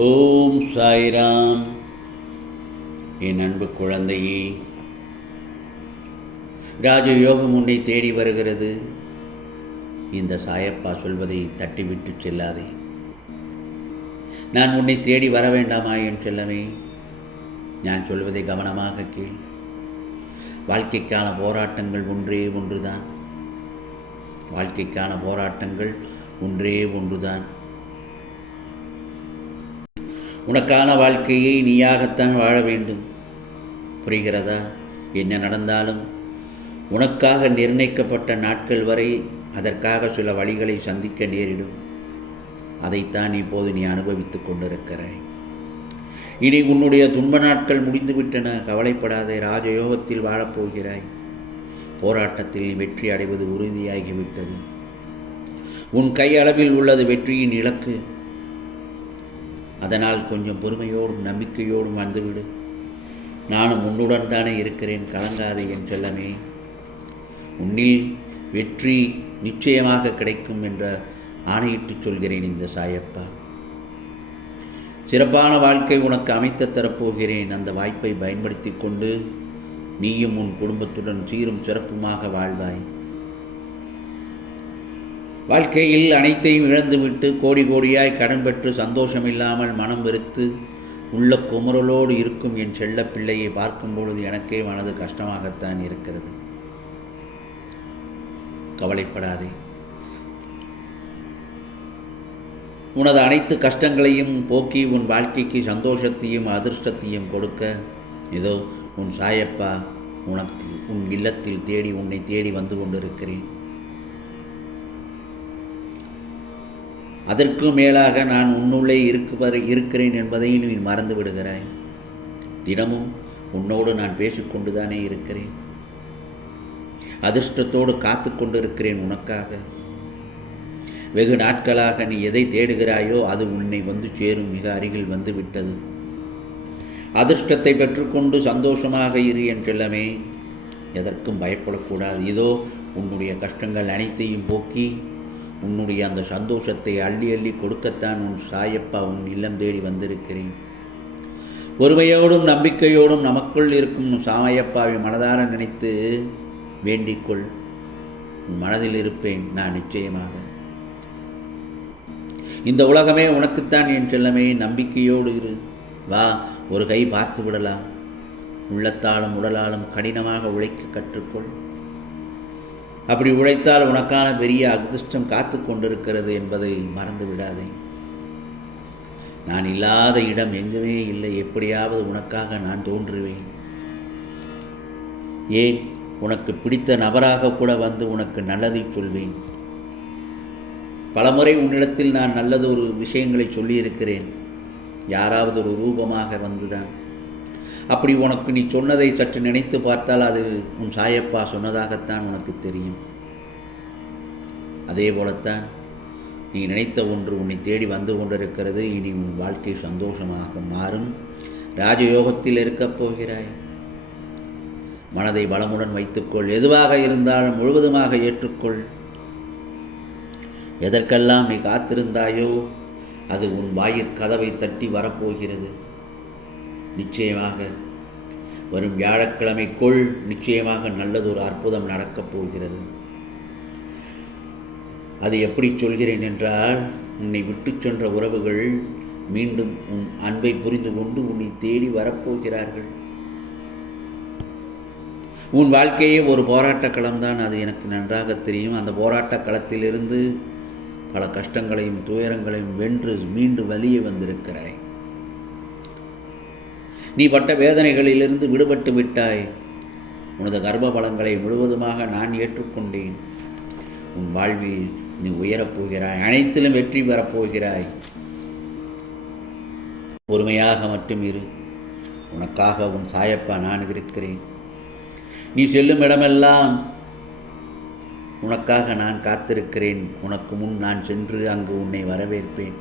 ஓம் சாய்ராம். என் அன்பு குழந்தையே, ராஜயோகம் உன்னை தேடி வருகிறது. இந்த சாயப்பா சொல்வதை தட்டிவிட்டு செல்லாதே. நான் உன்னை தேடி வர வேண்டாமா என் செல்லமே? நான் சொல்வதை கவனமாக கேள். வாழ்க்கைக்கான போராட்டங்கள் ஒன்றே ஒன்றுதான். வாழ்க்கைக்கான போராட்டங்கள் ஒன்றே ஒன்றுதான். உனக்கான வாழ்க்கையை நீயாகத்தான் வாழ வேண்டும். புரிகிறதா? என்ன நடந்தாலும் உனக்காக நிர்ணயிக்கப்பட்ட நாட்கள் வரை அதற்காக சில வழிகளை சந்திக்க நேரிடும். அதைத்தான் இப்போது நீ அனுபவித்துக் கொண்டிருக்கிறாய். இனி உன்னுடைய துன்ப நாட்கள் முடிந்துவிட்டன. கவலைப்படாதே. ராஜயோகத்தில் வாழப்போகிறாய். போராட்டத்தில் நீ வெற்றி அடைவது உறுதியாகிவிட்டது. உன் கையளவில் உள்ளது வெற்றியின் இலக்கு. அதனால் கொஞ்சம் பொறுமையோடும் நம்பிக்கையோடும் வந்துவிடு. நானும் உன்னுடன் தானே இருக்கிறேன். கலங்காதே என் செல்லமே. உன்னில் வெற்றி நிச்சயமாக கிடைக்கும் என்ற ஆணையிட்டு சொல்கிறேன் இந்த சாயப்பா. சிறப்பான வாழ்க்கை உனக்கு அமைத்து தரப்போகிறேன். அந்த வாய்ப்பை பயன்படுத்தி கொண்டு நீயும் உன் குடும்பத்துடன் சீரும் சிறப்புமாக வாழ்வாய். வாழ்க்கையில் அனைத்தையும் இழந்துவிட்டு கோடி கோடியாய் கடன் பெற்று சந்தோஷமில்லாமல் மனம் வெறுத்து உள்ள குமுறலோடு இருக்கும் என் செல்ல பிள்ளையை பார்க்கும் பொழுது எனக்கே மனது கஷ்டமாகத்தான் இருக்கிறது. கவலைப்படாதே. உனது அனைத்து கஷ்டங்களையும் போக்கி உன் வாழ்க்கைக்கு சந்தோஷத்தையும் அதிர்ஷ்டத்தையும் கொடுக்க இதோ உன் சாயப்பா உனக்கு உன் இல்லத்தில் தேடி உன்னை தேடி வந்து கொண்டிருக்கிறேன். அதற்கும் மேலாக நான் உன்னுள்ளே இருக்கிறேன் என்பதையும் நீ மறந்து விடுகிறாய். தினமும் உன்னோடு நான் பேசிக்கொண்டுதானே இருக்கிறேன். அதிர்ஷ்டத்தோடு காத்து கொண்டிருக்கிறேன் உனக்காக. வெகு நாட்களாக நீ எதை தேடுகிறாயோ அது உன்னை வந்து சேரும். மிக அருகில் வந்து விட்டது. அதிர்ஷ்டத்தை பெற்றுக்கொண்டு சந்தோஷமாக இரு என் செல்லமே. எதற்கும் பயப்படக்கூடாது. இதோ உன்னுடைய கஷ்டங்கள் அனைத்தையும் போக்கி உன்னுடைய அந்த சந்தோஷத்தை அள்ளி அள்ளி கொடுக்கத்தான் உன் சாயப்பா உன் இல்லம் தேடி வந்திருக்கிறேன். பொறுமையோடும் நம்பிக்கையோடும் நமக்குள் இருக்கும் சாயப்பாவை மனதார நினைத்து வேண்டிக்கொள். உன் மனதில் இருப்பேன் நான் நிச்சயமாக. இந்த உலகமே உனக்குத்தான் என் செல்லமே. நம்பிக்கையோடு இரு. வா, ஒரு கை பார்த்து விடலாம். உள்ளத்தாலும் உடலாலும் கடினமாக உழைக்க கற்றுக்கொள். அப்படி உழைத்தால் உனக்கான பெரிய அதிர்ஷ்டம் காத்து கொண்டிருக்கிறது என்பதை மறந்து விடாதே. நான் இல்லாத இடம் எங்குமே இல்லை. எப்படியாவது உனக்காக நான் தோன்றுவேன். ஏன், உனக்கு பிடித்த நபராக கூட வந்து உனக்கு நல்லதை சொல்வேன். பலமுறை உன்னிடத்தில் நான் நல்லது ஒரு விஷயங்களை சொல்லியிருக்கிறேன். யாராவது ஒரு ரூபமாக வந்துதான். அப்படி உனக்கு நீ சொன்னதை சற்று நினைத்து பார்த்தால் அது உன் சாயப்பா சொன்னதாகத்தான் உனக்கு தெரியும். அதே போலத்தான் நீ நினைத்த ஒன்று உன்னை தேடி வந்து கொண்டிருக்கிறது. இனி உன் வாழ்க்கை சந்தோஷமாக மாறும். ராஜயோகத்தில் இருக்கப் போகிறாய். மனதை பலமுடன் வைத்துக்கொள். எதுவாக இருந்தாலும் முழுவதுமாக ஏற்றுக்கொள். எதற்கெல்லாம் நீ காத்திருந்தாயோ அது உன் வாயிற் கதவை தட்டி வரப்போகிறது. நிச்சயமாக வரும் வியாழக்கிழமைக்குள் நிச்சயமாக நல்லதொரு அற்புதம் நடக்கப் போகிறது. அது எப்படி சொல்கிறேன் என்றால், உன்னை விட்டு சென்ற உறவுகள் மீண்டும் உன் அன்பை புரிந்து கொண்டு உன்னை தேடி வரப்போகிறார்கள். உன் வாழ்க்கையே ஒரு போராட்ட களம்தான். அது எனக்கு நன்றாக தெரியும். அந்த போராட்ட களத்திலிருந்து பல கஷ்டங்களையும் துயரங்களையும் வென்று மீண்டும் வெளியே வந்திருக்கிறாய். நீ பட்ட வேதனைகளிலிருந்து விடுபட்டு விட்டாய். உனது கர்ப்ப பலங்களை முழுவதுமாக நான் ஏற்றுக்கொண்டேன். உன் வாழ்வில் நீ உயரப்போகிறாய். அனைத்திலும் வெற்றி பெறப்போகிறாய். பொறுமையாக மட்டும் இரு. உனக்காக உன் சாயப்பா நான் இருக்கிறேன். நீ செல்லும் இடமெல்லாம் உனக்காக நான் காத்திருக்கிறேன். உனக்கு முன் நான் சென்று அங்கு உன்னை வரவேற்பேன்.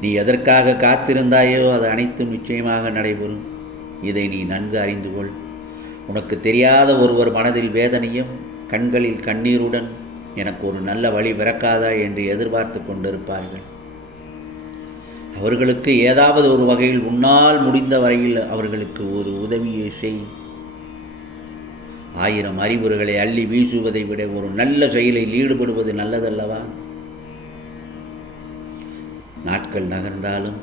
நீ எதற்காக காத்திருந்தாயோ அது அனைத்தும் நிச்சயமாக நடைபெறும். இதை நீ நன்கு அறிந்து கொள். உனக்கு தெரியாத ஒருவர் மனதில் வேதனையும் கண்களில் கண்ணீருடன் எனக்கு ஒரு நல்ல வழி பிறக்காதா என்று எதிர்பார்த்து கொண்டிருப்பார்கள். அவர்களுக்கு ஏதாவது ஒரு வகையில் உன்னால் முடிந்த வரையில் அவர்களுக்கு ஒரு உதவியை செய். 1000 அறிவுரைகளை அள்ளி வீசுவதை விட ஒரு நல்ல செயலில் ஈடுபடுவது நல்லதல்லவா? நாட்கள் நகர்ந்தாலும்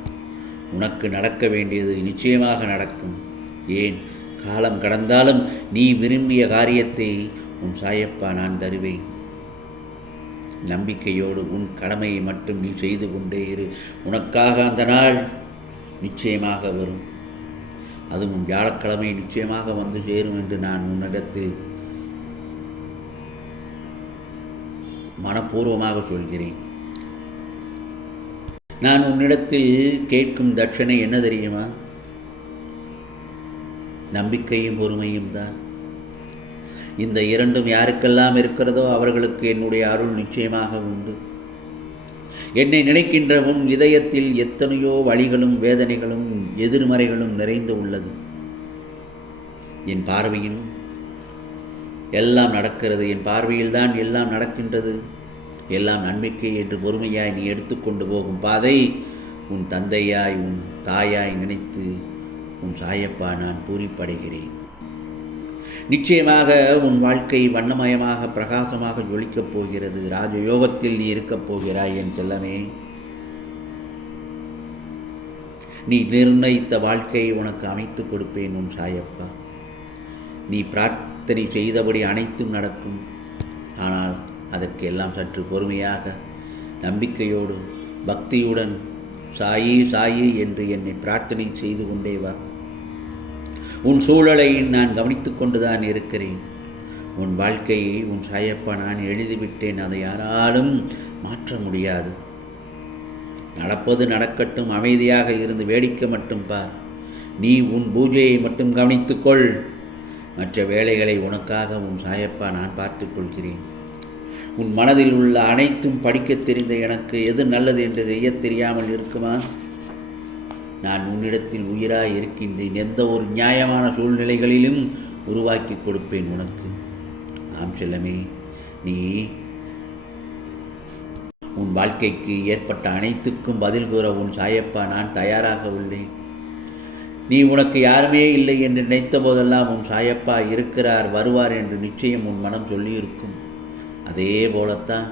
உனக்கு நடக்க வேண்டியது நிச்சயமாக நடக்கும். ஏன், காலம் கடந்தாலும் நீ விரும்பிய காரியத்தை உன் சாயப்பா நான் தருவேன். நம்பிக்கையோடு உன் கடமையை மட்டும் நீ செய்து கொண்டே இரு. உனக்காக அந்த நாள் நிச்சயமாக வரும். அதுவும் வியாழக்கிழமை நிச்சயமாக வந்து சேரும் என்று நான் உன்னிடத்தில் மனப்பூர்வமாக சொல்கிறேன். நான் உன்னிடத்தில் கேட்கும் தட்சணை என்ன தெரியுமா? நம்பிக்கையும் பொறுமையும் தான். இந்த இரண்டும் யாருக்கெல்லாம் இருக்கிறதோ அவர்களுக்கு என்னுடைய அருள் நிச்சயமாக உண்டு. என்னை நினைக்கின்ற உன் இதயத்தில் எத்தனையோ வழிகளும் வேதனைகளும் எதிர்மறைகளும் நிறைந்து உள்ளது. என் பார்வையில் எல்லாம் நடக்கிறது. என் பார்வையில் தான் எல்லாம் நடக்கின்றது. எல்லாம் நம்பிக்கை என்று பொறுமையாய் நீ எடுத்துக்கொண்டு போகும் பாதை உன் தந்தையாய் உன் தாயாய் நினைத்து உன் சாயப்பா நான் பூரிப்படைகிறேன். நிச்சயமாக உன் வாழ்க்கை வண்ணமயமாக பிரகாசமாக ஜொலிக்கப் போகிறது. ராஜயோகத்தில் நீ இருக்கப் போகிறாய் என் செல்லமே. நீ நிர்ணயித்த வாழ்க்கையை உனக்கு அமைத்து கொடுப்பேன் உன் சாயப்பா. நீ பிரார்த்தனை செய்தபடி அனைத்தும் நடக்கும். ஆனால் அதற்கு எல்லாம் சற்று பொறுமையாக நம்பிக்கையோடு பக்தியுடன் சாயி சாயி என்று என்னை பிரார்த்தனை செய்து கொண்டே வா. உன் சூழலை நான் கவனித்து கொண்டுதான் இருக்கிறேன். உன் வாழ்க்கையை உன் சாயப்பா நான் எழுதிவிட்டேன். அதை யாராலும் மாற்ற முடியாது. நடப்பது நடக்கட்டும். அமைதியாக இருந்து வேடிக்கை மட்டும் பார். நீ உன் பூஜையை மட்டும் கவனித்துக்கொள். மற்ற வேலைகளை உனக்காக உன் சாயப்பா நான் பார்த்து கொள்கிறேன். உன் மனதில் உள்ள அனைத்தும் படிக்க தெரிந்த எனக்கு எது நல்லது என்று செய்ய தெரியாமல் இருக்குமா? நான் உன்னிடத்தில் உயிராய் இருக்கின்றேன். எந்த ஒரு நியாயமான சூழ்நிலைகளிலும் உருவாக்கி கொடுப்பேன் உனக்கு. ஆம் செல்லமே, நீ உன் வாழ்க்கைக்கு ஏற்பட்ட அனைத்துக்கும் பதில் கூற உன் சாயப்பா நான் தயாராக உள்ளேன். நீ உனக்கு யாருமே இல்லை என்று நினைத்த போதெல்லாம் உன் சாயப்பா இருக்கிறார், வருவார் என்று நிச்சயம் உன் மனம் சொல்லியிருக்கும். அதே போலத்தான்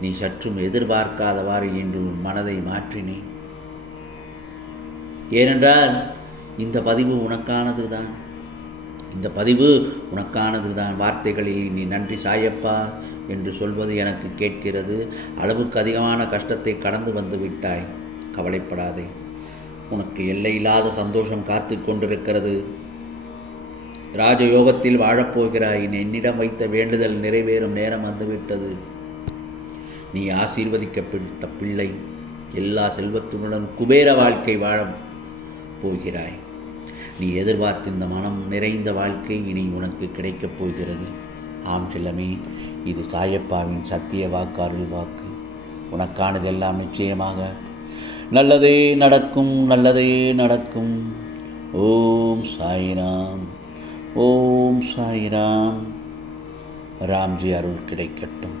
நீ சற்றும் எதிர்பார்க்காதவாறு என்று உன் மனதை மாற்றினேன். ஏனென்றால் இந்த பதிவு உனக்கானது தான். இந்த பதிவு உனக்கானது தான். வார்த்தைகளில் நீ நன்றி சாயப்பா என்று சொல்வது எனக்கு கேட்கிறது. அளவுக்கு அதிகமான கஷ்டத்தை கடந்து வந்து விட்டாய். கவலைப்படாதே. உனக்கு எல்லையில்லாத சந்தோஷம் காத்து கொண்டிருக்கிறது. ராஜயோகத்தில் வாழப்போகிறாய். என்னிடம் வைத்த வேண்டுதல் நிறைவேறும் நேரம் வந்துவிட்டது. நீ ஆசீர்வதிக்கப்பட்ட பிள்ளை. எல்லா செல்வத்துடன் குபேர வாழ்க்கை வாழ போகிறாய். நீ எதிர்பார்த்த இந்த மனம் நிறைந்த வாழ்க்கை இனி உனக்கு கிடைக்கப் போகிறது. ஆம் செல்லமே, இது சாயப்பாவின் சத்திய வாக்கு, அருள் வாக்கு. உனக்கானதெல்லாம் நிச்சயமாக நல்லதே நடக்கும், நல்லதே நடக்கும். ஓம் சாய்ராம், ஓம் சாய்ராம். ராம்ஜி அருள் கிடைக்கட்டும்.